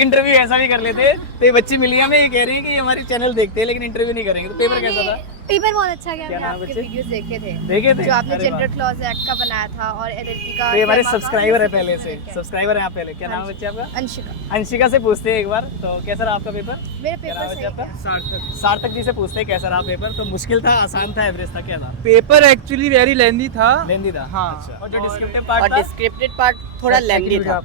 Interview ऐसा भी कर लेते तो ये बच्ची मिली हमें, ये कह रही है कि ये हमारी चैनल देखते हैं लेकिन इंटरव्यू नहीं करेंगे। तो पेपर कैसा था? पेपर बहुत अच्छा गया। क्या मैंने नाम आपके बच्चे? वीडियोस देखे थे जो आपने जेंडर क्लॉज एक्ट का बनाया था और एलएलपी का। तो ये हमारे FEMA का, सब्सक्राइबर है ये सब पहले मैंने से, देखे। सब्सक्राइबर है आप पहले। क्या नाम है हाँ बच्चे आपका? अंशिका। अंशिका से पूछते हैं एक बार, तो कैसा रहा आपका पेपर? मेरा क्या नाम पेपर है सही आपका? गया। सार्थक जी से पूछते हैं कैसा रहा पेपर। तो मुश्किल था, आसान था, एवरेज था, क्या था? पेपर एक्चुअली वेरी लेंदी था। लेंदी था। हाँ। अच्छा। और जो डिस्क्रिप्टिव और पार्ट था? डिस्क्रिप्टिव पार्ट थोड़ा लेंदी था।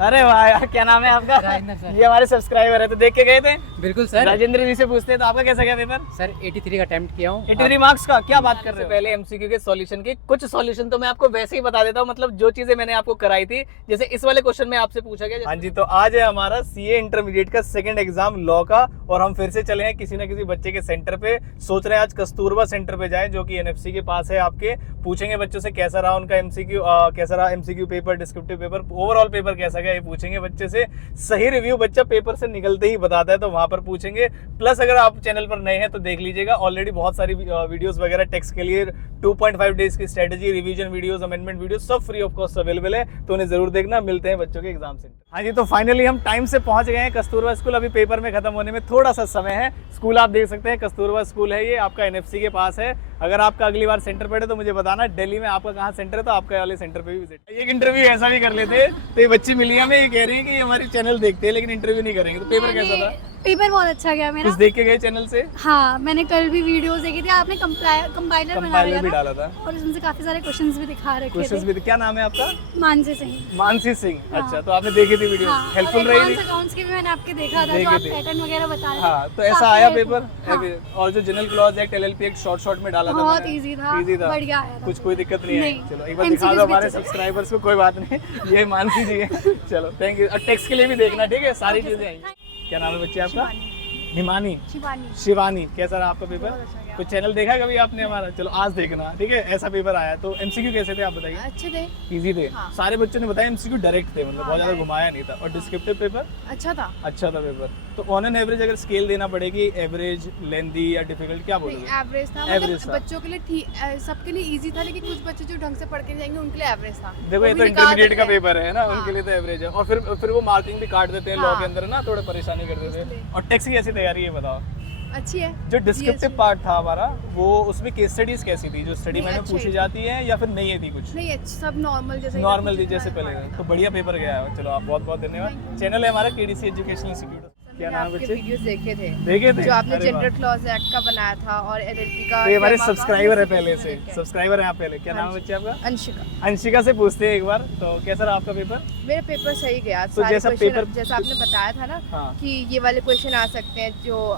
अरे वाह यार, क्या नाम है आपका? राजेंद्र सर। ये हमारे सब्सक्राइबर है, तो देख के गए थे? बिल्कुल सर। राजेंद्र जी से पूछते हैं तो आपका कैसा गया पेपर? सर 83 का अटेम्प्ट किया हूँ। 83 मार्क्स का क्या बात कर रहे हो? पहले एमसीक्यू के सॉल्यूशन की कुछ सॉल्यूशन तो मैं आपको वैसे ही बता देता हूँ, मतलब जो चीजें मैंने आपको कराई थी, जैसे इस वाले क्वेश्चन में आपसे पूछा गया। हाँ जी, तो आज है हमारा सीए इंटरमीडिएट का सेकंड एग्जाम लॉ का, और हम फिर से चले हैं किसी ना किसी बच्चे के सेंटर पे। सोच रहे हैं आज कस्तूरबा सेंटर पे जाएं, जो कि एनएफसी के पास है आपके। पूछेंगे बच्चों से कैसा रहा उनका एमसीक्यू, कैसा रहा MCQ paper, descriptive paper, overall paper कैसा गया, ये पूछेंगे बच्चे से। सही रिव्यू बच्चा पेपर से निकलते ही बताता है, तो वहां पर पूछेंगे। प्लस अगर आप चैनल पर नए हैं तो देख लीजिएगा, ऑलरेडी बहुत सारी वीडियोस वगैरह टेक्स्ट के लिए 2.5 डेज की strategy, revision videos, amendment videos सब फ्री ऑफ कॉस्ट अवेलेबल है, तो उन्हें जरूर देखना। मिलते हैं बच्चों के एग्जाम सेंटर। हाँ जी, तो फाइनली हम टाइम से पहुंच गए हैं कस्तूरबा स्कूल। अभी पेपर में खत्म होने में थोड़ा सा समय है। स्कूल आप देख सकते हैं, कस्तूरबा स्कूल है, ये आपका एनएफसी के पास है। अगर आपका अगली बार सेंटर पड़े तो मुझे बताना, दिल्ली में आपका कहाँ सेंटर है तो आपके वाले सेंटर पे भी विजिट। एक इंटरव्यू ऐसा भी कर लेते तो ये बच्ची मिली हमें, ये कह रही है कि ये हमारी चैनल देखते हैं लेकिन इंटरव्यू नहीं करेंगे। तो पेपर कैसा था? पेपर बहुत अच्छा गया मेरा। कुछ देख के गए चैनल से? हाँ, मैंने कल भी वीडियोस देखी थी। आपने कंपाइलर कंपाइलर भी डाला था और उसमें से काफी सारे क्वेश्चंस भी दिखा रखे क्वेश्चंस थे। भी। क्या नाम है आपका? मानसी सिंह। मानसी सिंह। हाँ। अच्छा, तो आपने देखी थी वीडियो? हाँ, हेल्पफुल रही थी? अकाउंट्स के भी मैंने आपके देखा था, देखे जो आप थे। पैटर्न वगैरह बता रहे थे। हाँ, तो ऐसा काफी आया helpful। पेपर? हाँ। और जो जनरल क्लॉज एक्ट एलएलपी एक शॉर्ट में डाला था बहुत मैंने। इजी था, इजी था, बढ़िया आया था। कुछ कोई दिक्कत नहीं आई। नहीं। चलो एक बार MCQs दिखा दो भी हमारे अच्छे थे। सब्सक्राइबर्स को, कोई बात नहीं। ये मानसी जी है। चलो थैंक यू। और टेक्स्ट के लिए भी देखना, ठीक है? सारी चीजें आई। क्या नाम है बच्चे आपका? हिमानी। शिवानी। शिवानी। कैसा रहा आपका पेपर? बहुत अच्छा गया। कोई चैनल देखा कभी आपने हमारा? चलो आज देखना, ठीक है? ऐसा पेपर आया। तो एमसीक्यू कैसे थे आप बताइए? अच्छे थे। इजी थे। हाँ। सारे बच्चों ने बताया एमसीक्यू डायरेक्ट थे, मतलब हाँ, बहुत ज्यादा direct। घुमाया नहीं था। और डिस्क्रिप्टिव पेपर अच्छा था। अच्छा था पेपर। तो ऑन एन एवरेज अगर स्केल देना पड़ेगी, एवरेज, लेंदी या डिफिकल्ट, क्या बोलोगे? एवरेज था, Average मतलब था। बच्चों के लिए ठीक, सबके लिए इजी था, लेकिन कुछ बच्चे जो ढंग से पढ़ के जाएंगे उनके लिए एवरेज था। देखो ये वो तो भी निकाल इंटरमीडिएट का देते हैं। पेपर है ना, हाँ। उनके लिए तो एवरेज है। और फिर वो मार्किंग भी काट देते हैं लॉ हाँ। के अंदर ना, थोड़ा परेशानी कर देते हैं। इसलिए। और टेक्स्ट की कैसी तैयारी है बताओ? अच्छी है। जो डिस्क्रिप्टिव पार्ट था हमारा, वो उसमें केस स्टडीज कैसी थी? जो स्टडी नहीं, मैंने अच्छी पूछी थी। जाती है या फिर नहीं है थी कुछ? नहीं, सब नॉर्मल जैसे नॉर्मल थी जैसे पहले। तो बढ़िया पेपर गया है। चलो आप बहुत बहुत धन्यवाद। चैनल है हमारा केडीसी एजुकेशनल इंस्टीट्यूट। क्या नाम है आपके बच्चे? वीडियोस देखे थे देखे थे? जो आपने अरे वाह। जेंडर क्लॉज एक्ट का बनाया था और एलएलपी का। तो ये हमारे FEMA का, सब्सक्राइबर है ये सब पहले मैंने से, देखे। सब्सक्राइबर है आप पहले। क्या हाँ नाम है जी। बच्चे आपका? अंशिका। अंशिका से पूछते हैं एक बार, तो कैसा रहा आपका पेपर? मेरा पेपर सही गया। तो सारे जैसा क्वेश्चन पेपर- जैसा आपने बताया था ना हाँ। कि ये वाले क्वेश्चन आ सकते हैं, जो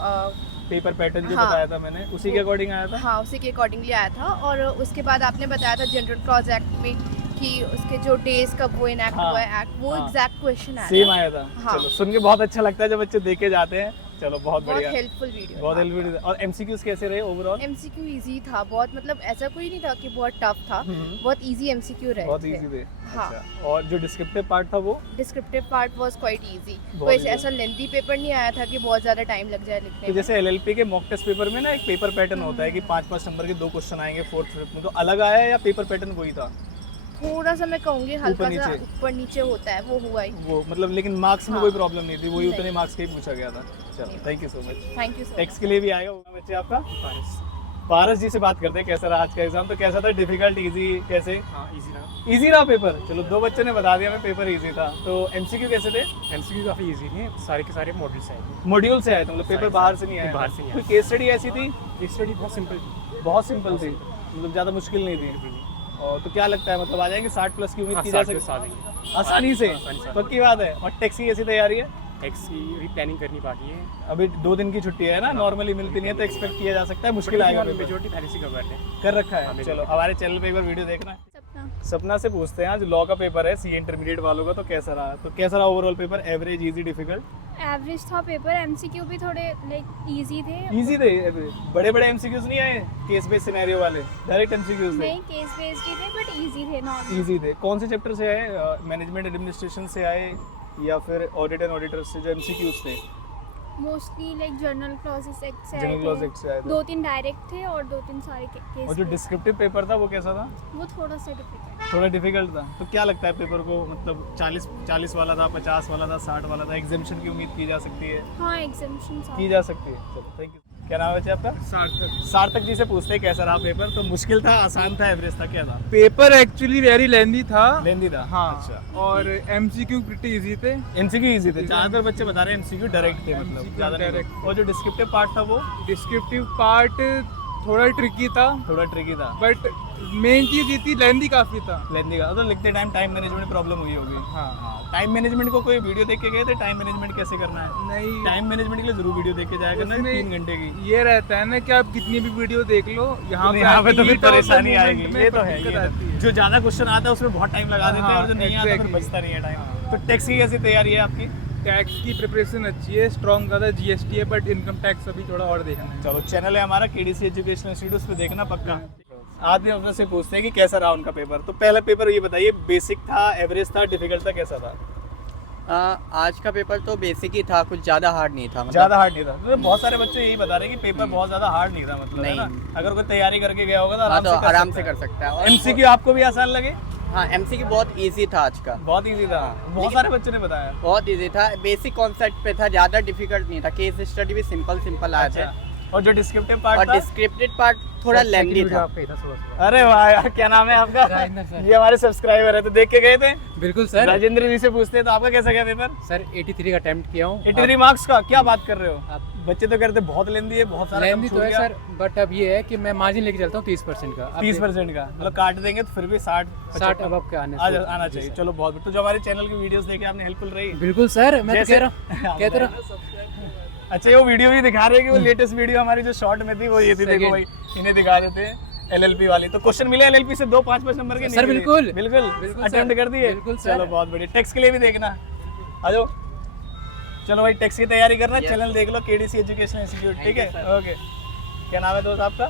पेपर पैटर्न जो हाँ। बताया था मैंने, उसी के अकॉर्डिंग आया था। हाँ, उसी के अकॉर्डिंगली आया था। और उसके बाद आपने बताया था जनरल क्लॉज एक्ट में कि उसके जो डेज कब वो इनएक्ट हाँ, हुआ है एक्ट, वो हाँ। एग्जैक्ट क्वेश्चन आया सेम था। आया था। हाँ। चलो सुन के बहुत अच्छा लगता है जब बच्चे देख के जाते हैं। चलो बहुत बहुत बढ़िया, हेल्पफुल वीडियो। बहुत हेल्पफुल। और एमसीक्यूज कैसे रहे ओवरऑल? एमसीक्यू इजी था बहुत, मतलब ऐसा कोई नहीं था कि बहुत टफ था। हम्म। बहुत इजी एमसीक्यू रहे बहुत थे। इजी थे। हाँ। अच्छा, और जो डिस्क्रिप्टिव पार्ट था वो? Descriptive part was quite easy. बहुत कोई easy। ऐसा लेंथी पेपर नहीं आया था कि बहुत ज़्यादा टाइम लग जाए तो लिखने में। जैसे एलएलपी के मॉक टेस्ट पेपर में ना एक पेपर पैटर्न होता है कि 5-5 नंबर के 2 क्वेश्चन आएंगे 4th 5th में, तो अलग आया या पेपर पैटर्न वही था? थोड़ा सा मैं कहूँगी हल्का सा नीचे। ऊपर नीचे होता है, वो हुआ ही। वो मतलब, लेकिन मार्क्स में हाँ। कोई प्रॉब्लम नहीं थी, वही नहीं। उतने मार्क्स के ही पूछा गया था। चलो thank you so much. Thank you so text के लिए भी आएगा बच्चे आपका? पारस जी से बात करते हैं, कैसा रहा आज का एग्जाम? तो कैसा था, डिफिकल्ट, इजी, कैसे? हाँ इजी था। इजी रहा पेपर? चलो 2 बच्चों ने बता दिया हमें पेपर इजी था। तो एमसीक्यू कैसे थे? एमसीक्यू काफ़ी इजी थे, सारे के सारे मॉडल से आए थे। मॉड्यूल से आए थे, मतलब पेपर सारे बाहर से नहीं आया? बाहर से नहीं कोई आया। केस स्टडी ऐसी थी? केस स्टडी बहुत सिंपल थी। बहुत सिंपल थी, मतलब ज़्यादा मुश्किल नहीं थी। और तो क्या लगता है, मतलब आ जाएंगे 60+ की उम्मीद हाँ, की जा 60 सकती आ जाएंगे आसानी से? आसानी से। पक्की बात है। और टैक्स की कैसी तैयारी है? टैक्स की भी प्लानिंग करनी बाकी है। अभी 2 दिन की छुट्टी है ना, नॉर्मली मिलती नहीं है, तो एक्सपेक्ट किया जा सकता है मुश्किल आएगा। पेपर मेजोरिटी पहले से कवर है। कर रखा है। हाँ, चलो हमारे चैनल पे एक बार वीडियो देखना है। सपना। सपना से पूछते हैं, आज लॉ का पेपर है सीए इंटरमीडिएट वालों का, तो कैसा रहा? तो कैसा रहा overall paper? Average, easy, difficult? Average था पेपर। एमसीक्यू भी थोड़े लाइक इजी थे। इजी थे? बड़े बड़े एमसीक्यूज नहीं आए केस बेस्ड सिनेरियो वाले, डायरेक्ट एमसीक्यूज थे? नहीं, केस बेस्ड ही थे बट इजी थे, नॉर्मल। इजी थे। कौन से चैप्टर से आए? मैनेजमेंट एडमिनिस्ट्रेशन से आए या फिर ऑडिट एंड ऑडिटर से, जो एमसीक्यूज थे? Mostly like general clauses act से जनरल क्लॉज एक्ट से आए थे। 2-3 डायरेक्ट थे और 2-3 सारे केस। और जो डिस्क्रिप्टिव पेपर था वो कैसा था? वो थोड़ा सा डिफिकल्ट। थोड़ा डिफिकल्ट था। तो क्या लगता है पेपर को, मतलब 40 वाला था, 50 वाला था, 60 वाला था, एग्जामिशन की उम्मीद की जा सकती है? हाँ एग्जामिशन की जा सकती है। चलो थैंक यू। क्या नाम है बच्चे आपका? सार्थक जी से पूछते हैं कैसा रहा पेपर। तो मुश्किल था, आसान था, एवरेज था, क्या था? पेपर एक्चुअली वेरी लेंदी था। लेंदी था? हाँ। अच्छा। और एमसीक्यू प्रिटी इजी थे। एमसीक्यू इजी थे, ज्यादातर बच्चे बता रहे हैं एमसीक्यू डायरेक्ट थे, मतलब MCQ ज्यादा direct नहीं। और जो डिस्क्रिप्टिव पार्ट था वो डिस्क्रिप्टिव पार्ट थोड़ा ट्रिकी था, थोड़ा ट्रिकी था। बट मेन चीज ये थी लेंदी काफी था। लेंदी का तो लिखते टाइम टाइम मैनेजमेंट प्रॉब्लम हुई होगी। हाँ। टाइम मैनेजमेंट को कोई वीडियो देख के गए थे, टाइम मैनेजमेंट कैसे करना है? नहीं, टाइम मैनेजमेंट के लिए जरूर वीडियो देख के जाया करना है, उसमें 3 घंटे की। ये रहता है ना कि आप कितनी भी वीडियो देख लो, यहाँ पे तो फिर परेशानी moment आएगी। में ये तो है, दिक्कत ये आती है। जो ज्यादा क्वेश्चन आता है उसमें बहुत टाइम लगा देते हैं, और जो नहीं आता फिर exactly। बचता नहीं है टाइम। हाँ। तो टैक्स की कैसी तैयारी है आपकी? टैक्स की प्रिपरेशन अच्छी है, स्ट्रॉन्ग ज़्यादा जीएसटी है, बट इनकम टैक्स अभी थोड़ा और देखना है। चलो चैनल है हमारा केडीसी एजुकेशन इंस्टीट्यूट, उस पे देखना पक्का। आदमी अपने से पूछते हैं कि कैसा रहा उनका पेपर। तो पहला पेपर ये बताइए, बेसिक था, एवरेज था, डिफिकल्ट था, कैसा था? आज का पेपर तो बेसिक ही था, कुछ ज़्यादा हार्ड नहीं था। मतलब ज्यादा हार्ड नहीं था। तो बहुत सारे बच्चे यही बता रहे हैं कि पेपर बहुत ज्यादा हार्ड नहीं था, मतलब है ना? नहीं। अगर कोई तैयारी करके गया होगा तो हाँ, तो आराम से सकता कर सकता है। है। एमसीक्यू आपको भी आसान लगे? हाँ, एमसीक्यू बहुत इजी था आज का। बहुत इजी था, बहुत सारे बच्चों ने बताया। बहुत इजी था, बेसिक कॉन्सेप्ट पे था, ज़्यादा डिफिकल्ट नहीं था। केस स्टडी भी सिंपल आया था। और जो डिस्क्रिप्टिव पार्ट और था? डिस्क्रिप्टिव पार्ट थोड़ा लेंदी था। अरे वाह यार, क्या नाम है आपका? ये हमारे सब्सक्राइबर है, तो देख के गए थे? बिल्कुल सर। राजेंद्र जी से पूछते हैं, तो आपका कैसा गया पेपर? सर 83 का अटेम्प्ट किया हूँ। 83 मार्क्स का? क्या बात कर रहे हो? बच्चे तो कहते बहुत लेंदी है, बहुत सारा लेंदी तो है सर, बट अब ये है कि मैं मार्जिन लेके चलता हूँ 30% का। 30% का, मतलब काट देंगे तो फिर भी 60 अब के आना चाहिए। चलो बहुत। तो जो हमारे चैनल की वीडियोस देखे आपने हेल्पफुल रही? बिल्कुल सर, मैं तो जैसे- कह रहा हूँ कहते रहो। अच्छा, ये वो वीडियो भी दिखा रहे हैं कि वो लेटेस्ट वीडियो हमारी जो शॉर्ट में थी वो ये थी, देखो भाई इन्हें दिखा देते हैं। एलएलपी वाली तो क्वेश्चन मिले एलएलपी से 2 5 नंबर के? सर बिल्कुल बिल्कुल अटेम्प्ट कर दिए। बिल्कुल सर। चलो बहुत बढ़िया। टैक्स के लिए भी देखना, आ जाओ। चलो भाई, टैक्स की तैयारी करना, चैनल देख लो केडीसी एजुकेशन इंस्टीट्यूट, ठीक है? ओके। क्या नाम है दोस्त आपका?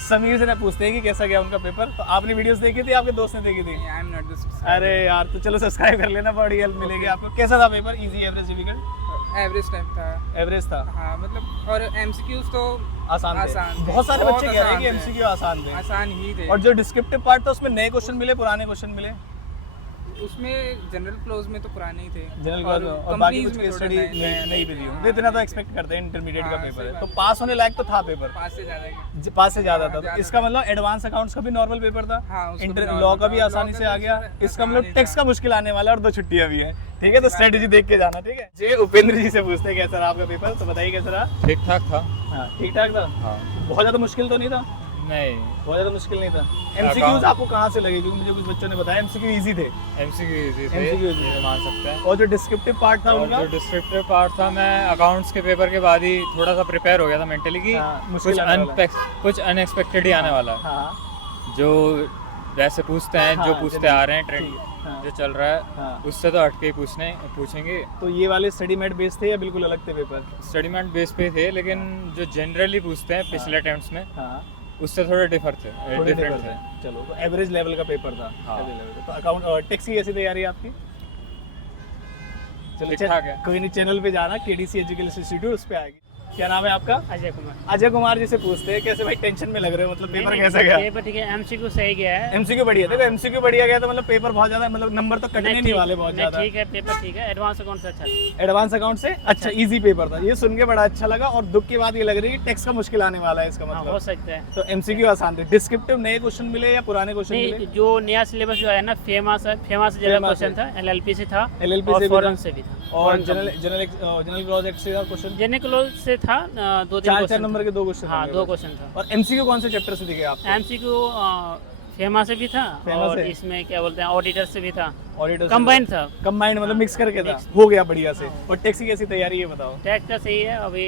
समीर से ना पूछते हैं कि कैसा गया उनका पेपर। तो आपने वीडियोस देखी थी, आपके दोस्त ने देखी थी? अरे यार, तो चलो सब्सक्राइब कर लेना, बड़ी हेल्प मिलेगी आपको। कैसा था paper? Easy, average, difficult? Average type था। एवरेज था। हाँ, मतलब और एमसीक्यूज तो आसान थे। थे। बहुत सारे बहुत बच्चे कह रहे हैं आसान कि थे। एमसीक्यू आसान थे। आसान ही थे। और जो डिस्क्रिप्टिव पार्ट था उसमें नए क्वेश्चन मिले, पुराने क्वेश्चन मिले? उसमें जनरल क्लोज में तो पुराने ही थे। जनरल क्लास और बाकी कुछ केस स्टडी नहीं भी दी हो। इतना तो एक्सपेक्ट करते हैं, इंटरमीडिएट का हाँ, पेपर सही है तो बात। पास होने लायक तो था पेपर। 5 से ज़्यादा ही। 5 से ज्यादा था। तो ज़्यादा इसका मतलब एडवांस अकाउंट्स का भी नॉर्मल पेपर था। हाँ, उसका भी इंटर normal लॉ का था। भी Law आसानी का से तो आ गया। सर इसका आसान मतलब ही टैक्स था। का मुश्किल आने वाला है और 2 छुट्टियां भी हैं, ठीक है? तो स्ट्रेटेजी देख के जाना, ठीक है जी। उपेंद्र जी से पूछते हैं कैसा रहा आपका पेपर। तो बताइए कैसा रहा? ठीक ठाक था। हाँ, ठीक ठाक था। हाँ। बहुत ज्यादा मुश्किल तो नहीं था? नहीं, बहुत ज्यादा मुश्किल नहीं था। एमसीक्यूज आपको कहाँ से लगे? क्योंकि मुझे कुछ बच्चों ने बताया एमसीक्यू इजी थे। एमसीक्यू इजी थे, MCQ easy ये मान सकते हैं। और जो डिस्क्रिप्टिव पार्ट था और उनका? जो डिस्क्रिप्टिव पार्ट था, मैं अकाउंट्स के पेपर के बाद ही थोड़ा सा प्रिपेयर हो गया था मेंटली कि हाँ, मुश्किल आने वाला कुछ अनएक्सपेक्टेड ही आने वाला है। हाँ जो वैसे पूछते हैं, जो हाँ, पूछते आ रहे हैं, ठीक है, ट्रेंड हाँ। जो चल रहा है, हाँ। उससे तो हटके ही पूछेंगे। तो ये वाले स्टडी मेट बेस थे या बिल्कुल अलग थे पेपर? स्टडीमेंट बेस पे थे, लेकिन जो जनरली पूछते हैं पिछले अटेम्प्ट्स में, हाँ, उससे थोड़े डिफरेंट थोड़े थे। थे। चलो, तो एवरेज लेवल का पेपर था। हाँ। average level का। तो अकाउंट और टैक्स की कैसी तैयारी है आपकी? चलो ठीक-ठाक है। कोई नहीं, चैनल पे जाना केडीसी एजुकेशन इंस्टीट्यूट, उस पे आएगी। क्या नाम है आपका? अजय कुमार। अजय कुमार जी से पूछते हैं कैसे भाई, टेंशन में लग रहे हो, मतलब पेपर कैसा गया? पेपर ठीक है, एमसीक्यू सही गया है। एमसीक्यू बढ़िया, देखो एमसीक्यू बढ़िया गया तो मतलब पेपर बहुत ज्यादा, मतलब नंबर तो कटने नहीं वाले बहुत ज्यादा। ठीक है, पेपर ठीक है, एडवांस अकाउंट से अच्छा था। एडवांस अकाउंट से अच्छा, इजी पेपर था। ये सुन के बड़ा अच्छा लगा। और दुख की बात ये लग रही है कि टैक्स का मुश्किल आने वाला है, इसका हाँ, हो मतलब। सकता है। तो एमसीक्यू आसान थे। डिस्क्रिप्टिव नए क्वेश्चन मिले या पुराने क्वेश्चन नहीं, मिले? जो नया सिलेबस जो है ना, फेमस ज्यादा क्वेश्चन था, एलएलपी से था, एलएलपी और से भी फॉरेन था से भी था, और जनरल क्लॉज एक्ट से था क्वेश्चन। जेने क्लोज से था 2-3 4 क्वेश्चन। नंबर के 2 क्वेश्चन। हाँ, 2 क्वेश्चन था। और एमसीक्यू कौन से चैप्टर से दिखे आपको? एमसीक्यू फेमा से भी था, फेमा और से? इसमें क्या बोलते हैं, ऑडिटर से भी था, ऑडिटर कंबाइंड था। कंबाइंड, मतलब मिक्स करके था, हो गया बढ़िया से। और टैक्स की कैसी तैयारी है बताओ? टैक्स का सही है, अभी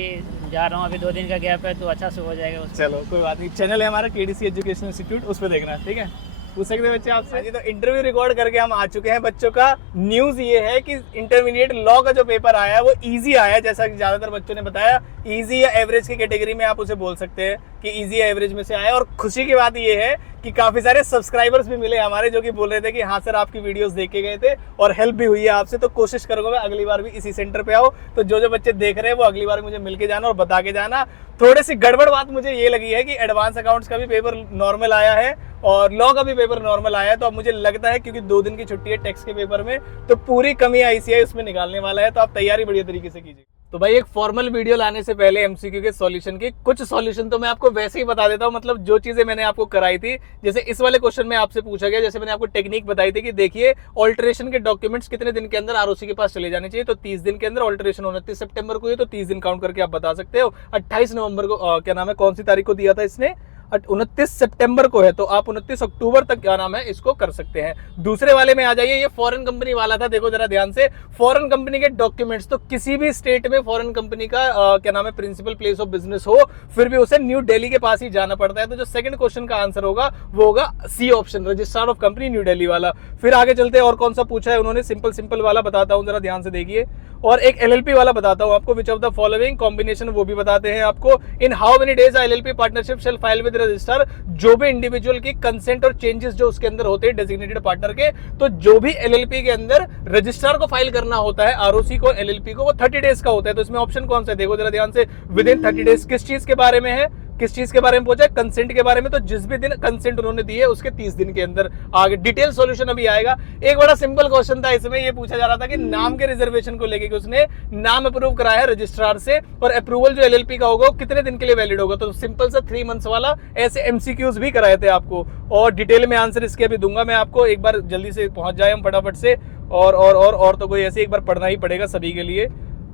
जा रहा हूँ, अभी 2 दिन का गैप है तो अच्छा से हो जाएगा उसमें। चलो कोई बात नहीं, चैनल है हमारा केडीसी एजुकेशन इंस्टीट्यूट, उस पर देखना, ठीक है? पूछ सकते हैं बच्चे आपसे? जी, तो इंटरव्यू रिकॉर्ड करके हम आ चुके हैं बच्चों का। न्यूज़ ये है कि इंटरमीडिएट लॉ का जो पेपर आया है वो इजी आया है, जैसा कि ज़्यादातर बच्चों ने बताया। इजी या एवरेज की कैटेगरी में आप उसे बोल सकते हैं कि इजी या एवरेज में से आया। और खुशी की बात ये है कि काफी सारे सब्सक्राइबर्स भी मिले हमारे जो कि बोल रहे थे कि हाँ सर आपकी वीडियोस देखे गए थे और हेल्प भी हुई है आपसे, तो कोशिश करूंगा मैं अगली बार भी इसी सेंटर पे आओ। तो जो बच्चे देख रहे हैं वो अगली बार मुझे मिलके जाना और बता के जाना। थोड़ी सी गड़बड़ बात मुझे ये लगी है कि एडवांस अकाउंट्स का भी पेपर नॉर्मल आया है और लॉ का भी पेपर नॉर्मल आया है, तो अब मुझे लगता है क्योंकि 2 दिन की छुट्टी है टैक्स के पेपर में, तो पूरी कमी आईसीआई उसमें निकालने वाला है, तो आप तैयारी बढ़िया तरीके से कीजिए। तो भाई एक फॉर्मल वीडियो लाने से पहले एमसीक्यू के सॉल्यूशन की कुछ सॉल्यूशन तो मैं आपको वैसे ही बता देता हूँ, मतलब जो चीजें मैंने आपको कराई थी। जैसे इस वाले क्वेश्चन में आपसे पूछा गया, जैसे मैंने आपको टेक्निक बताई थी कि देखिए ऑल्टरेशन के डॉक्यूमेंट्स कितने दिन के अंदर आरओसी के पास चले जाने चाहिए, तो 30 दिन के अंदर। ऑल्टरेशन 29 सितंबर को है तो 30 दिन काउंट करके आप बता सकते हो। 28 नवंबर को क्या नाम है, कौन सी तारीख को दिया था इसने, 29 सितंबर को है, तो आप 29 अक्टूबर तक क्या नाम है इसको कर सकते हैं। दूसरे वाले में आ जाइए, ये फॉरेन कंपनी वाला था, देखो जरा ध्यान से। फॉरेन कंपनी के डॉक्यूमेंट्स, तो किसी भी स्टेट में फॉरेन कंपनी का क्या नाम है प्रिंसिपल प्लेस ऑफ बिजनेस हो, फिर भी उसे न्यू दिल्ली के पास ही जाना पड़ता है। तो जो सेकंड क्वेश्चन का आंसर होगा वो होगा C option, registrar of company New Delhi वाला। फिर आगे चलते हैं और कौन सा पूछा है उन्होंने, सिंपल वाला बताता हूँ, जरा ध्यान से देखिए। और एक एलएलपी वाला बताता हूँ आपको, which of the following combination, वो भी बताते हैं आपको। In how many days LLP partnership shall file with registrar, जो भी इंडिविजुअल की कंसेंट और चेंजेस जो उसके अंदर होते हैं डेजिग्नेटेड पार्टनर के, तो जो भी एलएलपी के अंदर रजिस्ट्रार को फाइल करना होता है, आरओसी को, एलएलपी को, वो 30 डेज का होता है। तो इसमें ऑप्शन कौन सा है, देखो जरा ध्यान से, विद इन 30 डेज। किस चीज के बारे में है, किस चीज के बारे में पूछा है, कंसेंट के बारे में, तो जिस भी दिन कंसेंट उन्होंने दी है उसके 30 दिन के अंदर। आगे डिटेल सॉल्यूशन अभी आएगा। एक बड़ा सिंपल क्वेश्चन था इसमें, ये पूछा जा रहा था कि नाम के रिजर्वेशन को लेके, कि उसने नाम अप्रूव कराया है रजिस्ट्रार से, और अप्रूवल जो एलएलपी का होगा वो कितने दिन के लिए वैलिड होगा, तो सिंपल सा 3 मंथ्स वाला। ऐसे एमसीक्यूज भी कराए थे आपको, और डिटेल में आंसर इसके भी दूंगा मैं आपको। एक बार जल्दी से पहुंच जाए हम फटाफट से, और तो कोई ऐसे एक बार पढ़ना ही पड़ेगा सभी के लिए।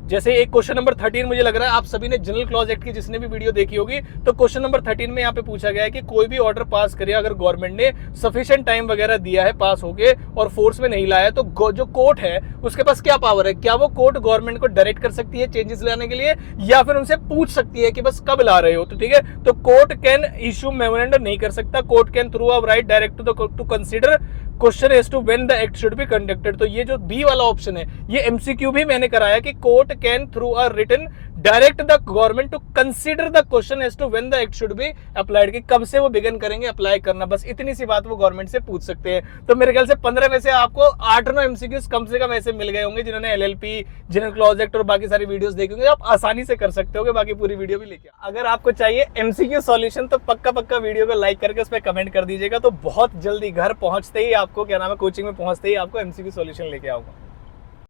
जैसे एक क्वेश्चन नंबर 13 मुझे लग रहा है आप सभी ने जनरल क्लॉज एक्ट की जिसने भी वीडियो देखी होगी, तो क्वेश्चन नंबर 13 में यहाँ पे पूछा गया है कि कोई भी ऑर्डर पास करे अगर गवर्नमेंट ने सफिशिएंट टाइम वगैरह दिया है पास होके और फोर्स में नहीं लाया, तो जो कोर्ट है उसके पास क्या पावर है, क्या वो कोर्ट गवर्नमेंट को डायरेक्ट कर सकती है चेंजेस लाने के लिए, या फिर उनसे पूछ सकती है कि बस कब ला रहे हो। तो ठीक है, तो कोर्ट कैन इशू मेमोरेंडम नहीं कर सकता, court can through a right direct to consider question as to when the act should be conducted. तो ये जो बी वाला ऑप्शन है, ये एमसीक्यू भी मैंने कराया कि court can through a written direct the government to consider the question as to when the act should be applied, कि कब से वो बिगिन करेंगे अप्लाई करना, बस इतनी सी बात वो गवर्नमेंट से पूछ सकते हैं। तो मेरे ख्याल से 15 में से आपको 8-9 एमसीक्यूज कम से कम ऐसे मिल गए होंगे जिन्होंने एलएलपी, जनरल क्लॉज एक्ट और बाकी सारी वीडियोस देखी होंगे, आप आसानी से कर सकते होगे। बाकी पूरी वीडियो भी लेके अगर आपको चाहिए एमसीक्यू सॉल्यूशन तो पक्का वीडियो को लाइक करके उस पर कमेंट कर दीजिएगा, तो बहुत जल्दी घर पहुंचते ही आपको क्या नाम है कोचिंग में पहुंचते ही आपको एमसीक्यू सॉल्यूशन लेके आऊंगा।